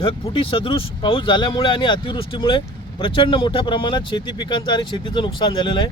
ढगफुटी सदृश पाऊस झाल्यामुळे आणि अतिवृष्टीमुळे प्रचंड मोठ्या प्रमाणात शेती पिकांचं आणि शेतीचं नुकसान झालेलं आहे.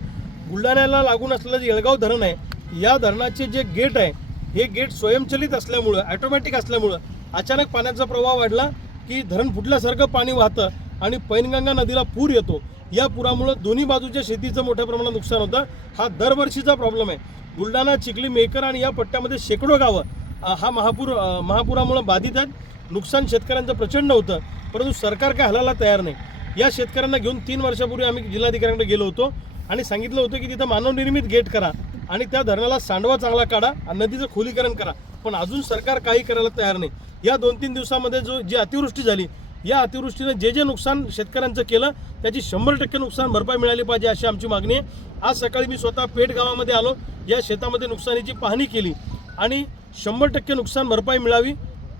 बुलढाण्याला लागून असलेलं जे येळगाव धरण आहे. या धरणाचे जे गेट आहे हे गेट स्वयंचलित असल्यामुळं ॲटोमॅटिक असल्यामुळं अचानक पाण्याचा प्रवाह वाढला की धरण फुटल्यासारखं पाणी वाहतं आणि पैनगंगा नदीला पूर येतो. या पुरामुळं दोन्ही बाजूच्या शेतीचं मोठ्या प्रमाणात नुकसान होतं. हा दरवर्षीचा प्रॉब्लेम आहे. बुलढाणा चिखली मेकर आणि या पट्ट्यामध्ये शेकडो गावं हा महापूर महापुरामुळं बाधित आहेत. नुकसान शेतकऱ्यांचं प्रचंड होतं. परंतु सरकार काय हलायला तयार नाही. या शेतकऱ्यांना घेऊन तीन वर्षापूर्वी आम्ही जिल्हाधिकाऱ्यांकडे गेलो होतो आणि सांगितलं होतं की तिथं मानवनिर्मित गेट करा आणि त्या धरणाला सांडवा चांगला काढा आणि नदीचं खोलीकरण करा. पण अजून सरकार काही करायला तयार नाही. या दोन तीन दिवसामध्ये जो जी अतिवृष्टी झाली या अतिवृष्टीनं जे जे नुकसान शेतकऱ्यांचं केलं त्याची शंभर टक्के नुकसान भरपाई मिळाली पाहिजे अशी आमची मागणी आहे. आज सकाळी मी स्वतः पेठ गावामध्ये आलो. या शेतामध्ये नुकसानीची पाहणी केली. आणि शंभर टक्के नुकसान भरपाई मिळावी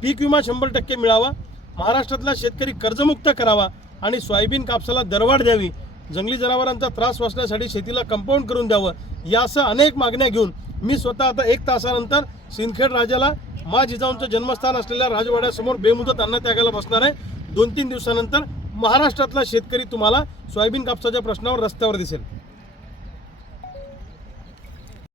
पीक विमा शंभर टक्के मिळावा महाराष्ट्रातला शेतकरी कर्जमुक्त करावा आणि सोयाबीन कापसाला दरवाढ द्यावी जंगली जनावरांचा त्रास वाचण्यासाठी शेतीला कंपाऊंड करून द्यावं यासह अनेक मागण्या घेऊन मी स्वतः आता एक तासानंतर सिंदखेड राजाला मा जिजाऊंचं जन्मस्थान असलेल्या राजवाड्यासमोर बेमुदत अन्नत्यागाला बसणार आहे. दोन तीन दिवसानंतर महाराष्ट्रातला शेतकरी तुम्हाला सोयाबीन कापसाच्या प्रश्नावर रस्त्यावर दिसेल.